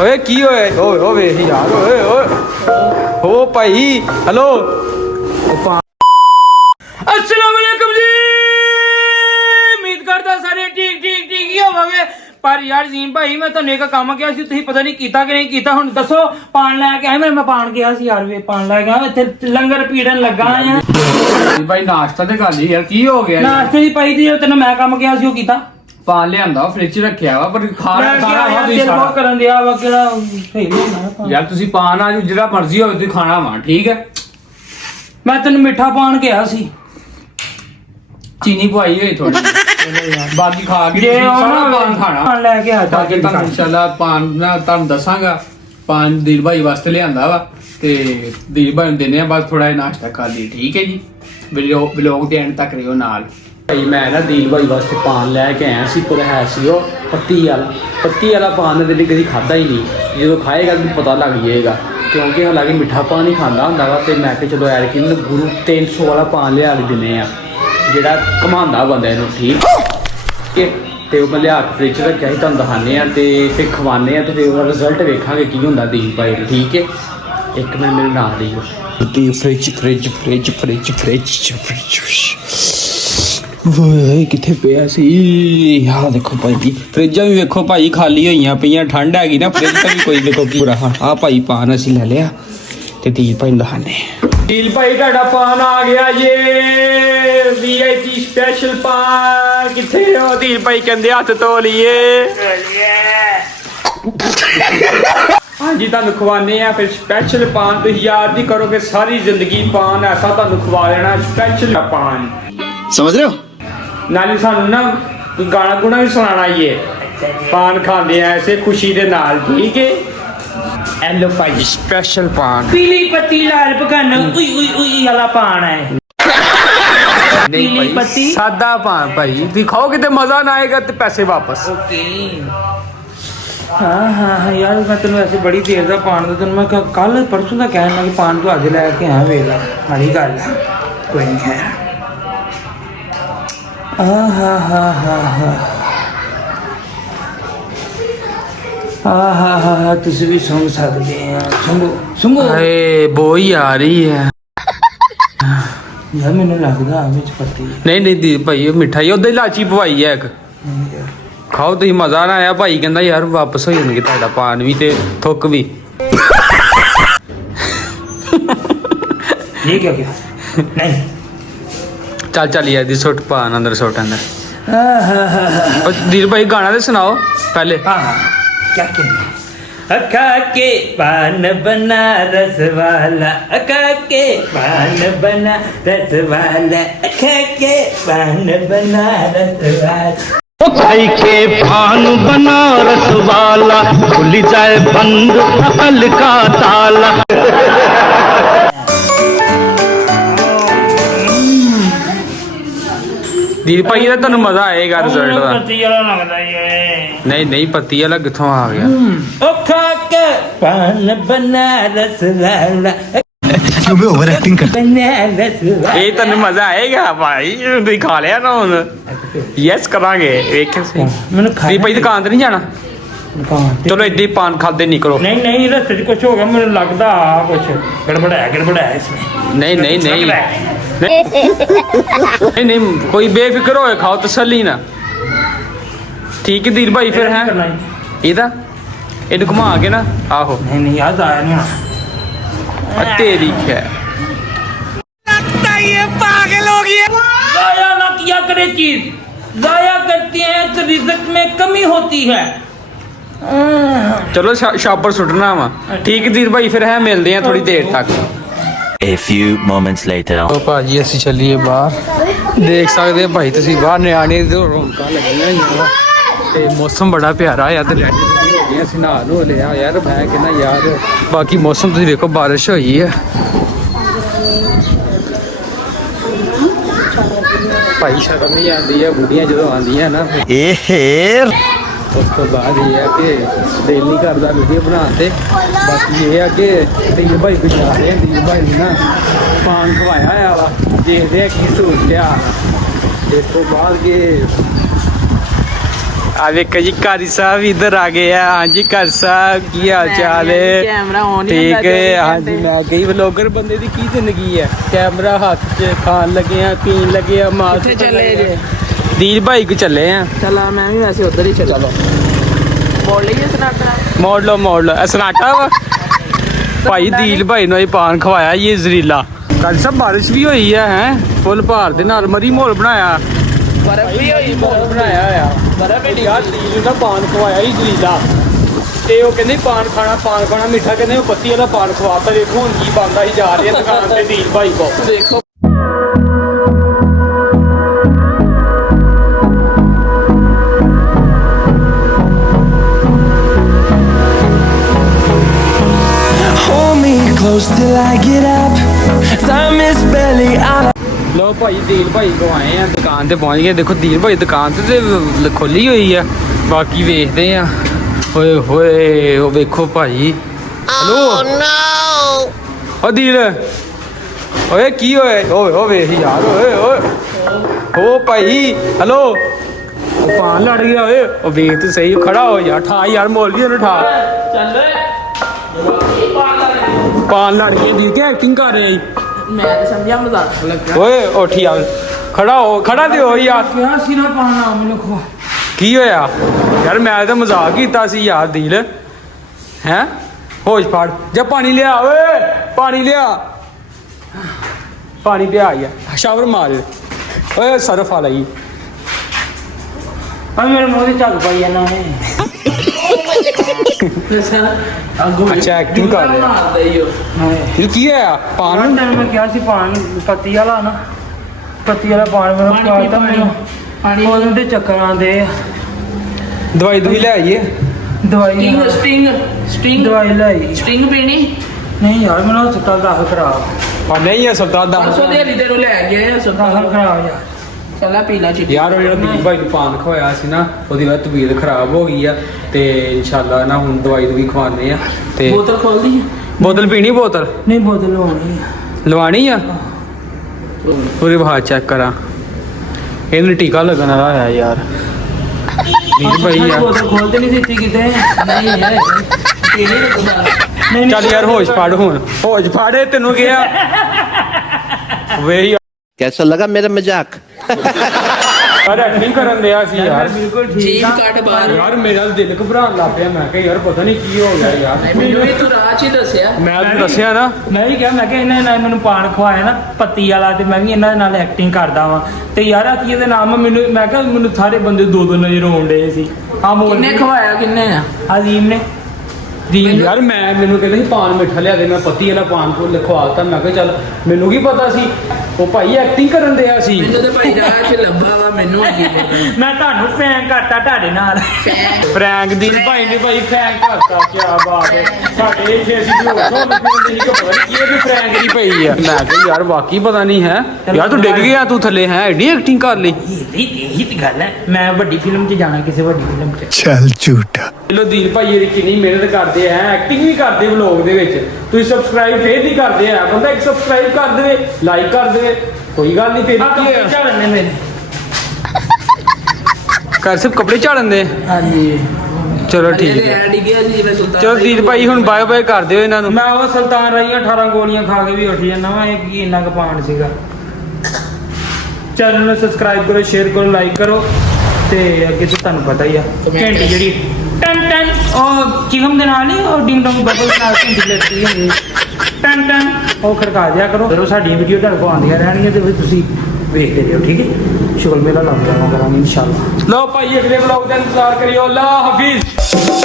ਓਏ ਕੀ ਹੋਇਆ ਓਏ ਓ ਵੇਖ ਯਾਰ ਓਏ ਓਏ ਓ ਭਾਈ ਹੈਲੋ अस्सलाम वालेकुम जी उम्मीद करदा सारे ठीक ही होवोगे पर यार जीम भाई मैं ਤੁਹਾਨੂੰ ਇੱਕ ਕੰਮ ਕਿਹਾ ਸੀ ਤੁਸੀਂ ਪਤਾ ਨਹੀਂ ਕੀਤਾ ਕਿ ਨਹੀਂ ਕੀਤਾ ਹੁਣ ਦੱਸੋ ਪਾਣ ਲੈ ਕੇ ਆਏ ਮੈਂ ਪਾਣ ਗਿਆ ਸੀ ਯਾਰ ਵੇ ਪਾਣ ਲੈ ਗਿਆ ਇੱਥੇ ਲੰਗਰ ਪੀੜਨ ਲੱਗਾ ਆ ਭਾਈ ਨਾਸ਼ਤਾ ਤੇ ਕਰ ਲਈ ਯਾਰ ਕੀ ਹੋ ਗਿਆ ਨਾਸ਼ਤੇ ਦੀ ਪਾਈ ਦੀ ਤੈਨੂੰ ਮੈਂ ਕੰਮ ਕਿਹਾ ਸੀ ਉਹ ਕੀਤਾ ਪਾਣ ਲਿਆਂਦਾ ਫ੍ਰਿਜ ਰੱਖਿਆ ਵਾ ਪਰ ਖਾਣਾ ਵਾ ਤੁਸੀਂ ਸਾਰਾ ਕਰਨ ਦਿਆ ਵਾ ਕਿਹੜਾ ਸਹੀ ਨਹੀਂ ਯਾਰ ਤੁਸੀਂ ਪਾਣ ਆ ਜਿਹੜਾ ਮਰਜ਼ੀ ਹੋਵੇ ਤੁਸੀਂ ਖਾਣਾ ਵਾ ਠੀਕ ਹੈ ਮੈਂ ਤੈਨੂੰ ਮਿੱਠਾ ਪਾਣ ਗਿਆ ਸੀ ਚੀਨੀ ਪਵਾਈ ਹੋਈ ਥੋੜੀ ਬਾਕੀ ਖਾ ਕੇ ਜੇ ਸਾਰਾ ਪਾਨ ਖਾਣਾ ਲੈ ਕੇ ਆ ਤਾਂ ਕਿ ਤੁਹਾਨੂੰ ਇਨਸ਼ਾਅੱਲਾ ਪਾਨ ਨਾ ਤੁਹਾਨੂੰ ਦੱਸਾਂਗਾ ਪਾਨ ਦਿਲ ਭਾਈ ਵਾਸਤੇ ਲਿਆਂਦਾ ਵਾ ਤੇ ਦਿਲ ਭਾਈ ਨੂੰ ਦਿੰਦੇ ਆ ਬਸ ਥੋੜਾ ਜਿਹਾ ਨਾਸ਼ਤਾ ਕਰ ਲਈ ਠੀਕ ਹੈ ਜੀ ਵਲੋਗ ਦੇ ਐਂਡ ਤੱਕ ਰਹੋ ਨਾਲ ਭਾਈ ਮੈਂ ਨਾ ਦਿਲ ਭਾਈ ਵਾਸਤੇ ਪਾਨ ਲੈ ਕੇ ਆਇਆ ਸੀ ਪਰ ਹੈ ਸੀ ਉਹ ਪੱਤੀ ਵਾਲਾ ਪਾਨ ਦੇ ਲਈ ਕਦੀ ਖਾਦਾ ਹੀ ਨਹੀਂ ਜਦੋਂ ਖਾਏਗਾ ਤਾਂ ਪਤਾ ਲੱਗ ਜਾਏਗਾ ਕਿਉਂਕਿ ਹਾਲਾਂਕਿ ਮਿੱਠਾ ਪਾਨ ਹੀ ਖਾਂਦਾ ਹੁੰਦਾ ਵਾ ਤੇ ਮੈਂ ਕਿ ਚਲੋ ਯਾਰ ਕਿ ਗੁਰੂ 300 ਵਾਲਾ ਪਾਨ ਲਿਆ ਕੇ ਦਿੰਦੇ ਆ ਜਿਹੜਾ ਘਮਾਉਂਦਾ ਬੰਦਾ ਇਹਨੂੰ ਠੀਕ ਹੈ ਤੇ ਉਹ ਮੈਂ ਲਿਆ ਕੇ ਫ੍ਰਿਜ ਰੱਖਿਆ ਸੀ ਤੁਹਾਨੂੰ ਦਿਖਾਉਂਦੇ ਆ ਤੇ ਫਿਰ ਖਵਾਉਂਦੇ ਆ ਤੇ ਫਿਰ ਉਹਦਾ ਰਿਜ਼ਲਟ ਵੇਖਾਂਗੇ ਕੀ ਹੁੰਦਾ ਦੀਪ ਭਾਈ ਨੂੰ ਠੀਕ ਹੈ ਇੱਕ ਮਿੰਟ ਮੇਰੇ ਨਾਲ ਰਹੀ ਤੇ ਫ੍ਰਿਜ ਓਏ ਕਿੱਥੇ ਪਿਆ ਸੀ ਆਹ ਦੇਖੋ ਭਾਈ ਫ੍ਰਿਜਾਂ ਵੀ ਵੇਖੋ ਭਾਈ ਖਾਲੀ ਹੋਈਆਂ ਪਈਆਂ ਠੰਡ ਹੈਗੀ ਨਾ ਫ੍ਰਿਜ ਤਾਂ ਵੀ ਕੋਈ ਦੇਖੋ ਕੀ ਬੁਰਾ ਆ ਭਾਈ ਪਾਨ ਅਸੀਂ ਲੈ ਲਿਆ ਤੇ ਦੀਪ ਭਾਈ ਨੂੰ ਦਿਖਾਉਂਦੇ ਦੀਲ ਭਾਈ ਤੁਹਾਡਾ ਪਾਨ ਆ ਗਿਆ ਜੇ ਵੀਆਈਪੀ ਸਪੈਸ਼ਲ ਪਾਨ ਕਿੱਥੇ ਹੋ ਦੀਲ ਭਾਈ ਕਹਿੰਦੇ ਹੱਥ ਧੋ ਲਈਏ ਹਾਂਜੀ ਤੁਹਾਨੂੰ ਖਵਾਨੇ ਆ ਫਿਰ ਸਪੈਸ਼ਲ ਪਾਨ ਤੁਸੀਂ ਯਾਦ ਨਹੀਂ ਕਰੋਗੇ ਸਾਰੀ ਜ਼ਿੰਦਗੀ ਪਾਨ ਐਸਾ ਤੁਹਾਨੂੰ ਖਵਾ ਲੈਣਾ ਸਪੈਸ਼ਲ ਪਾਨ ਸਮਝ ਰਹੇ ਹੋ ਨਾਲੇ ਸਾਨੂੰ ਨਾ ਗਾਣਾ ਗੁਣਾ ਵੀ ਸੁਣਾਣਾ ਈਏ ਪਾਨ ਖਾਂਦੇ ਆ ਐਸੇ ਖੁਸ਼ੀ ਦੇ ਨਾਲ ਠੀਕ ਹੈ ਐਲੋ ਭਾਈ ਸਪੈਸ਼ਲ ਪਾਨ ਪੀਲੀ ਪੱਤੀ ਲਾਲ ਪਕਾਨਾ ਉਈ ਵਾਲਾ ਪਾਣ ਹੈ ਪੀਲੀ ਪੱਤੀ ਸਾਦਾ ਪਾਨ ਭਾਈ ਤੁਸੀਂ ਖਾਓਗੇ ਤੇ ਮਜ਼ਾ ਨਾ ਆਏਗਾ ਤੇ ਪੈਸੇ ਵਾਪਸ ਓਕੇ ਹਾਂ ਯਾਰ ਮੈਂ ਤੈਨੂੰ ਐਸੇ ਬੜੀ ਦੇਰ ਦਾ ਪਾਣ ਦਾ ਤੈਨੂੰ ਮੈਂ ਕੱਲ ਪਰਸੋਂ ਦਾ ਕਹਿਣ ਲੱਗਾ ਪਾਣ ਤੂੰ ਅੱਜ ਲੈ ਕੇ ਆਇਆ ਵੇਖ ਲੈ ਮਾੜੀ ਗੱਲ ਆ ਕੋਈ ਨਹੀਂ ਹੈ ਆਹਾ ਤੁਸੀਂ ਵੀ ਸੁਣ ਸਕਦੇ ਆ ਸੁਣੋ ਏ ਬੋਈ ਆ ਰਹੀ ਹੈ ਯਾਰ ਮੈਨੂੰ ਲੱਗਦਾ ਆ ਵਿੱਚ ਪੱਤੀ ਨਹੀਂ ਦੀ ਭਾਈ ਮਿਠਾਈ ਉਹਦੇ ਇਲਾਚੀ ਪਵਾਈ ਹੈ ਇੱਕ ਖਾਓ ਤੁਸੀਂ ਮਜ਼ਾ ਨਾ ਆਇਆ ਭਾਈ ਕਹਿੰਦਾ ਯਾਰ ਵਾਪਸ ਹੋ ਜਾਣਗੇ ਤੁਹਾਡਾ ਪਾਨ ਵੀ ਤੇ ਥੁੱਕ ਵੀ ਇਹ ਕੀ ਨਹੀਂ ਚੱਲ ਯਾਰ ਦੀ ਸੁੱਟ ਪਾਨ ਅੰਦਰ ਸੁੱਟ ਅੰਦਰ ਦੀਰ ਭਾਈ ਗਾਣਾ ਤੇ ਸੁਣਾਓ ਪਹਿਲੇ क्या अका के पान बना रस वाला अका के पान बना रस वाला अका के पान बना रस वाला खाई के पान बना रस वाला खुल जाए बंद अकल का ताला ਦੀਰ ਭਾਈ ਦਾ ਤੁਹਾਨੂੰ ਮਜ਼ਾ ਆਏਗਾ ਰਿਜ਼ਲਟ ਦਾ पत्ती वाला लगता है ਨਹੀਂ ਪੱਤੀ ਵਾਲਾ ਕਿੱਥੋਂ ਆ ਗਿਆ अका के पान बना रस वाला क्यों भी ओवर एक्टिंग कर बना रस वाला ਇਹ ਤੁਹਾਨੂੰ ਮਜ਼ਾ ਆਏਗਾ ਭਾਈ ਤੁਸੀਂ ਖਾ ਲਿਆ ਨਾ ਹੁਣ ਯੈਸ ਕਰਾਂਗੇ ਵੇਖਿਓ ਸਹੀ मैंने ਦੀਪ ਭਾਈ ਦੁਕਾਨ ਤੇ ਨਹੀਂ ਜਾਣਾ ਚਲੋ ਇੱਦਾਂ ਹੀ ਪਾਨ ਖਾਦੇ ਨਿਕਲੋ नहीं रस्ते च कुछ होगा मुझे लगता कुछ गड़बड़ है इसमें नहीं नहीं कोई बेफिक्र होए खाओ तसल्ली ना ठीक है दीर भाई फिर है ਇਹਦਾ ਇਹਨੂੰ ਘੁਮਾ ਕੇ ਨਾ ਆਹੋ नहीं याद आया नहीं तेरी है लगता ये पागल हो गया जाया ना किया करे चीज जाया करते हैं तो रिज़्क में कमी होती है चलो शापर सुटना वा ठीक है दीर भाई फिर है मिलते हैं थोड़ी देर तक A few moments later तो भाजी ਅਸੀਂ ਚੱਲੀਏ ਬਾਹਰ ਦੇਖ ਸਕਦੇ ਭਾਈ ਤੁਸੀਂ ਬਾਹਰ ਨਿਆਣੇ ਦੇ ਰੌਣਕਾਂ ਲੱਗੀਆਂ ਹੋਈਆਂ ਤੇ ਮੌਸਮ ਬੜਾ ਪਿਆਰਾ ਆ ਤੇ ਰੈਡੀ ਹੋ ਗਏ ਅਸੀਂ ਨਹਾ ਧੋ ਲਿਆ ਯਾਰ ਮੈਂ ਕਹਿੰਦਾ ਯਾਰ ਬਾਕੀ ਮੌਸਮ ਤੁਸੀਂ ਵੇਖੋ ਬਾਰਿਸ਼ ਹੋਈ ਹੈ ਭਾਈ ਸ਼ਰਮ ਨਹੀਂ ਆਉਂਦੀ ਹੈ ਬੁੱਢੀਆਂ ਜਦੋਂ ਆਉਂਦੀਆਂ ਨਾ ਉਸ ਤੋਂ ਬਾਅਦ ਇਹ ਹੈ ਕਿ ਦਿਲ ਨਹੀਂ ਕਰਦਾ ਵੀਡੀਓ ਬਣਾਉਣ ਤੇ ਬਾਕੀ ਇਹ ਹੈ ਕਿ ਦੀਪ ਭਾਈ ਬਚਾ ਰਹੇ ਆ ਦੀਪ ਭਾਈ ਨੂੰ ਨਾ ਪਾਨ ਖਵਾਇਆ ਆ ਵਾ ਦੇਖਦੇ ਆ ਕੀ ਸਹੂਲਤ ਆ ਇਸ ਤੋਂ ਬਾਅਦ ਕਿ ਆ ਵੇਖੋ ਜੀ ਕਾਰੀ ਸਾਹਿਬ ਇਧਰ ਆ ਗਏ ਆ। ਹਾਂਜੀ ਕਾਰੀ ਸਾਹਿਬ ਕੀ ਹਾਲ ਚਾਲ ਹੈ? ਕੈਮਰਾ ਔਨ ਠੀਕ ਹੈ। ਹਾਂਜੀ ਮੈਂ ਕਈ ਵਲੋਗਰ ਬੰਦੇ ਦੀ ਕੀ ਜ਼ਿੰਦਗੀ ਹੈ, ਕੈਮਰਾ ਹੱਥ 'ਚ, ਖਾਣ ਲੱਗੇ ਆ, ਪੀਣ ਲੱਗੇ ਆ, ਮਾਲ ਕਿੱਥੇ ਚੱਲੇ ਜੇ? ਦੀਲ ਭਾਈ ਕੋ ਚੱਲੇ ਆ। ਚਲਾ ਮੈਂ ਵੀ ਵੈਸੇ ਉਧਰ ਹੀ ਚੱਲਾ। ਬੋਲ ਲਈਏ ਸਨਾਟਾ। ਮੋੜ ਲਓ ਇਹ ਸਨਾਟਾ ਵਾ ਭਾਈ। ਦੀਲ ਭਾਈ ਨੂੰ ਇਹ ਪਾਨ ਖਵਾਇਆ ਇਹ ਜ਼ਰੀਲਾ। ਕੱਲ ਸਭ ਬਾਰਿਸ਼ ਵੀ ਹੋਈ ਹੈ ਫੁੱਲ ਭਾਰ ਦੇ ਨਾਲ ਮਰੀ ਮੋਲ ਬਣਾਇਆ, ਬਰਫ ਵੀ ਹੋਈ ਮੋਲ ਬਣਾਇਆ ਹੋਇਆ। ਬਰਫ ਵੀ ਯਾਰ ਦੀਲ ਨੂੰ ਨਾ ਪਾਨ ਖਵਾਇਆ ਹੀ ਜ਼ਰੀਲਾ। ਤੇ ਉਹ ਕਹਿੰਦੇ ਪਾਨ ਖਾਣਾ ਮਿੱਠਾ, ਕਹਿੰਦੇ ਉਹ ਪੱਤੀ ਵਾਲਾ ਪਾਨ ਖਵਾਤਾ। ਦੇਖੋ ਹੁਣ ਕੀ ਬਣਦਾ ਹੀ ਜਾ ਰਿਹਾ ਦੁਕਾਨ ਤੇ ਦੀਲ ਭਾਈ ਕੋ। ਦੇਖੋ Hold me close till I get up. Time is barely on. ਲੋ ਭਾਈ ਦੀਲ ਭਾਈ ਕੋ ਆਏ ਆ, ਦੁਕਾਨ ਤੇ ਪਹੁੰਚ ਗਏ। ਦੇਖੋ ਦੀਲ ਭਾਈ ਦੁਕਾਨ ਤੇ ਖੋਲੀ ਹੋਈ ਆ, ਬਾਕੀ ਵੇਖਦੇ ਆ। ਓਏ ਹੋਏ ਉਹ ਵੇਖੋ ਭਾਈ। ਹੈਲੋ ਓ ਦੀਲ ਓਏ ਕੀ ਹੋਏ? ਓਏ ਓ ਵੇਖ ਯਾਰ। ਓਏ ਓ ਭਾਈ ਹੈਲੋ। ਉਹ ਪਾਨ ਲੜ ਗਿਆ ਓਏ। ਉਹ ਵੇਖ ਤੇ ਸਹੀ ਖੜਾ ਹੋ ਯਾਰ। ਠਾ ਯਾਰ ਮੋਲ ਵੀ ਉਹਨੂੰ ਠਾ। ਪਾਨ ਲੜ ਗਿਆ ਦੀਲ ਕੇ ਐਕਟਿੰਗ ਕਰ ਰਿਹਾ ਜੀ। ਮੈਂ ਤਾਂ ਸਮਝਿਆ ਮਜ਼ਾਕ ਲੱਗਾ। ਓਏ ਉੱਠੀ ਆ, ਖੜਾ ਤੇ ਹੋ ਯਾਰ। ਕਿਹਾ ਸੀ ਨਾ ਪਾਣਾ ਮੈਨੂੰ ਖਵਾ। ਕੀ ਹੋਇਆ ਯਾਰ? ਮੈਂ ਤਾਂ ਮਜ਼ਾਕ ਕੀਤਾ ਸੀ ਯਾਰ ਦੀਲ। ਹੈ ਹੋਸ਼ ਫੜ ਜਾ ਪਾਣੀ ਲਿਆ। ਓਏ ਪਾਣੀ ਲਿਆ ਯਾਰ। ਸ਼ਾਵਰ ਮਾਰ। ਓਏ ਸਰਫ ਆ ਲਈ। ਆ ਮੇਰੇ ਮੂੰਹ ਤੇ ਝੱਗ ਪਾਈ ਜਾਂਦਾ ਹੈ। ਅੱਛਾ ਐਕਟਿੰਗ ਕਰ ਰਿਹਾ। ਮਾਰਦਾ ਈ ਉਹ। ਇਹ ਕੀ ਹੋਇਆ? ਪਾਨ ਮੈਂ ਕਿਹਾ ਸੀ ਪਾਣ ਪੱਤੀ ਵਾਲਾ ਨਾ, ਪੱਤੀ ਵਾਲਾ ਪਾਣ ਮੈਨੂੰ ਖਵਾਤਾ ਮੈਨੂੰ। ਪਾਣੀ ਉਹਦੇ ਤੇ ਚੱਕਰ ਆਉਂਦੇ ਆ। ਦਵਾਈ ਲੈ ਆਈਏ। ਦਵਾਈ ਸਟਿੰਗ ਦਵਾਈ ਲਈ। ਸਟਿੰਗ ਪੀਣੀ। ਨਹੀਂ ਯਾਰ ਮੈਨੂੰ ਹਸਪਤਾਲ ਦਾਖਲ ਕਰਾ। ਆ ਨਹੀਂ ਹਸਪਤਾਲ ਦਾ ਪਰਸੋਂ ਦੇ ਹਲੀ ਤੇਰੋਂ ਲੈ ਗਿਆ ਦਾਖਲ ਸਦਾਖਲ ਕਰਾ ਯਾਰ। ਚਲਾ ਪੀਲਾ ਚਿੱਟੀ। ਯਾਰ ਉਹ ਜਿਹੜਾ ਦੀਪ ਭਾਈ ਨੂੰ ਪਾਨ ਖਵਾਇਆ ਸੀ ਨਾ, ਉਹਦੀ ਬਾਅਦ ਤਬੀਅਤ ਖਰਾਬ ਹੋ ਗਈ ਆ। ਤੇ ਇਨਸ਼ਾਅੱਲਾ ਨਾ ਹੁਣ ਦਵਾਈ ਖਵਾਉਂਦੇ ਆ। ਤੇ ਬੋਤਲ ਖੋਲਦੀ ਬੋਤਲ ਪੀਣੀ? ਬੋਤਲ ਨਹੀਂ ਬੋਤਲ ਹੋਣੀ ਆ। ਲਵਾਣੀ ਆ। ਪੂਰੀ ਬਾਹਰ ਚੈੱਕ ਕਰਾਂ। ਇਹਨੂੰ ਟੀਕਾ ਲੱਗਣ ਵਾਲਾ ਹੋਇਆ ਯਾਰ। ਦੀਪ ਭਾਈ ਯਾਰ ਬੋਤਲ ਖੋਲ ਤੇ ਨਹੀਂ ਦਿੱਤੀ ਕਿਤੇ। ਨਹੀਂ ਹੈ ਪੀਣੀ ਤਾਂ ਦੁਬਾਰਾ। ਨਹੀਂ ਚੱਲ ਯਾਰ ਹੋਸ਼ ਫੜ ਹੁਣ। ਹੋਸ਼ ਫੜ ਤੈਨੂੰ ਗਿਆ ਵੇ कैसा लगा मेरा मजाक? ਯਾਰ ਐਕਟਿੰਗ ਕਰਨ ਦਿਆ ਸੀ ਯਾਰ। ਬਿਲਕੁਲ ਠੀਕ ਜੀਭ ਆ। ਕੱਟ ਬਾਹਰ। ਯਾਰ ਮੇਰਾ ਦਿਲ ਘਬਰਾਉਣ ਲੱਗ ਪਿਆ। ਮੈਂ ਕਿਹਾ ਯਾਰ ਪਤਾ ਨਹੀਂ ਕੀ ਹੋ ਗਿਆ ਯਾਰ। ਮੈਨੂੰ ਵੀ ਤੂੰ ਰਾਹ 'ਚ ਹੀ ਦੱਸਿਆ। ਮੈਂ ਤੈਨੂੰ ਦੱਸਿਆ ਨਾ। ਮੈਂ ਵੀ ਕਿਹਾ ਮੈਂ ਕਿਹਾ ਇਹਨਾਂ ਨੇ ਮੈਨੂੰ ਪਾਣ ਖਵਾਇਆ ਨਾ ਪੱਤੀ ਵਾਲਾ, ਤੇ ਮੈਂ ਵੀ ਇਹਨਾਂ ਦੇ ਨਾਲ ਐਕਟਿੰਗ ਕਰਦਾ ਵਾਂ। ਤੇ ਯਾਰ ਆ ਕੀ ਇਹਦੇ ਨਾਮ ਮੈਨੂੰ, ਮੈਂ ਕਿਹਾ ਮੈਨੂੰ ਸਾਰੇ ਬੰਦੇ ਦੋ ਨਜ਼ਰ ਆਉਣ ਡਏ ਸੀ। ਆ ਮੋਲ ਕਿੰਨੇ ਖਵਾਇਆ ਕਿੰਨੇ ਆ? ਅਜ਼ੀਮ ਨੇ। ਯਾਰ ਮੈਨੂੰ ਕਹਿੰਦੇ ਸੀ ਪਾਨ ਮਿੱਠਾ ਲਿਆ ਦੇ। ਮੈਂ ਪੱਤੀ ਵਾਲਾ ਪਾਨ ਕੋ ਲਿਖਵਾਤਾ। ਮੈਂ ਕਿਹਾ ਚੱਲ ਮੈਨੂੰ ਕੀ ਪਤਾ ਸੀ ਉਹ ਭਾਈ ਐਕਟਿੰਗ ਕਰਨ ਦਿਆ ਸੀ। ਮੈਨੂੰ ਤਾਂ ਭਾਈ ਰਾਹ 'ਚ ਲੱਭਾ ਵਾ। ਮੈਨੂੰ ਅੱਗੇ ਮੈਂ ਤੁਹਾਨੂੰ ਫੈਨ ਕਰਤਾ ਤੁਹਾਡੇ ਨਾਲ। ਫਰੈਂਕ ਦੀ ਭਾਈ ਨੇ ਭਾਈ ਫਰੈਂਕ ਕਰਤਾ। ਕੀ ਬਾਤ ਹੈ। ਸਾਡੇ ਇੱਥੇ ਅਸੀਂ ਜੋ ਨਹੀਂ ਪਤਾ ਨਹੀਂ ਕੀ ਇਹ ਫਰੈਂਕ ਦੀ ਪਈ ਆ। ਮੈਂ ਕਿਹਾ ਯਾਰ ਵਾਕਈ ਪਤਾ ਨਹੀਂ ਹੈ ਯਾਰ। ਤੂੰ ਡਿੱਗ ਗਿਆ ਤੂੰ ਥੱਲੇ ਹੈ। ਐਡੀ ਐਕਟਿੰਗ ਕਰ ਲਈ। ਇਹੀ ਤੇ ਗੱਲ ਹੈ। ਮੈਂ ਵੱਡੀ ਫਿਲਮ 'ਚ ਜਾਣਾ, ਕਿਸੇ ਵੱਡੀ ਫਿਲਮ 'ਚ। चल झूठा। ਚਲੋ ਦੀਪ ਭਾਈ ਇਹ ਕਿੰਨੀ ਮਿਹਨਤ ਕਰਦੇ ਆ, ਐਕਟਿੰਗ ਵੀ ਕਰਦੇ ਵਲੌਗ ਦੇ ਵਿੱਚ। ਤੁਸੀਂ ਸਬਸਕ੍ਰਾਈਬ ਫੇਰ ਨਹੀਂ ਕਰਦੇ ਆ। ਬੰਦਾ ਇੱਕ ਸਬਸਕ੍ਰਾਈਬ ਕਰ ਦੇਵੇ, ਲਾਈਕ ਕਰ ਦੇਵੇ, ਕੋਈ ਗੱਲ ਨਹੀਂ। ਫੇਰ ਕੀ ਹੈ ਝਾੜਨ ਨੇ ਮੇਰੇ। ਘਰ ਸਿਰਫ ਕੱਪੜੇ ਝਾੜਨ ਦੇ। ਹਾਂਜੀ ਚਲੋ ਠੀਕ ਹੈ। ਐ ਡਿੱਗਿਆ ਜੀ ਮੈਂ ਸੁਲਤਾਨ। ਚਲੋ ਦੀਪ ਭਾਈ ਹੁਣ ਬਾਏ ਬਾਏ ਕਰ ਦਿਓ ਇਹਨਾਂ ਨੂੰ। ਮੈਂ ਉਹ ਸੁਲਤਾਨ ਰਾਈਆਂ 18 ਗੋਲੀਆਂ ਖਾ ਕੇ ਵੀ ਉੱਠ ਜਾਂਦਾ ਵਾਂ। ਇਹ ਕੀ ਇੰਨਾ ਕੁ ਪਾਣ ਸੀਗਾ। ਚੈਨਲ ਨੂੰ ਸਬਸਕ੍ਰਾਈਬ ਕਰੋ, ਸ਼ੇਅਰ ਕਰੋ, ਲਾਈਕ ਕਰੋ। ਤੇ ਅੱਗੇ ਤੋਂ ਤੁਹਾਨੂੰ ਪਤਾ ਹੀ ਆ ਘੰਟੀ ਜਿਹੜੀ ਟਨ ਉਹ ਚਿਗਮ ਦੇ ਨਾਲ ਨਹੀਂ, ਉਹ ਡਿੰਗ ਡੋਂਗ ਬਬਲ ਨਾਲ ਘੰਟੀ ਲੱਗੀ ਹੁੰਦੀ ਟਨ ਉਹ ਖੜਕਾ ਦਿਆ ਕਰੋ। ਜਦੋਂ ਸਾਡੀਆਂ ਵੀਡੀਓ ਤੁਹਾਡੇ ਕੋਲ ਆਉਂਦੀਆਂ ਰਹਿਣਗੀਆਂ ਤੇ ਫਿਰ ਤੁਸੀਂ ਵੇਖਦੇ ਰਹੋ। ਠੀਕ ਹੈ। ਸ਼ੁਗਲ ਮੇਲਾ ਲੱਗ ਜਾਣਾ ਕਰਾਂਗੇ ਇਨਸ਼ਾਅੱਲਾ। ਲਓ ਭਾਈ ਅਗਲੇ ਵਲੌਗ ਦਾ ਇੰਤਜ਼ਾਰ ਕਰਿਓ। ਅੱਲਾ ਹਾਫਿਜ਼।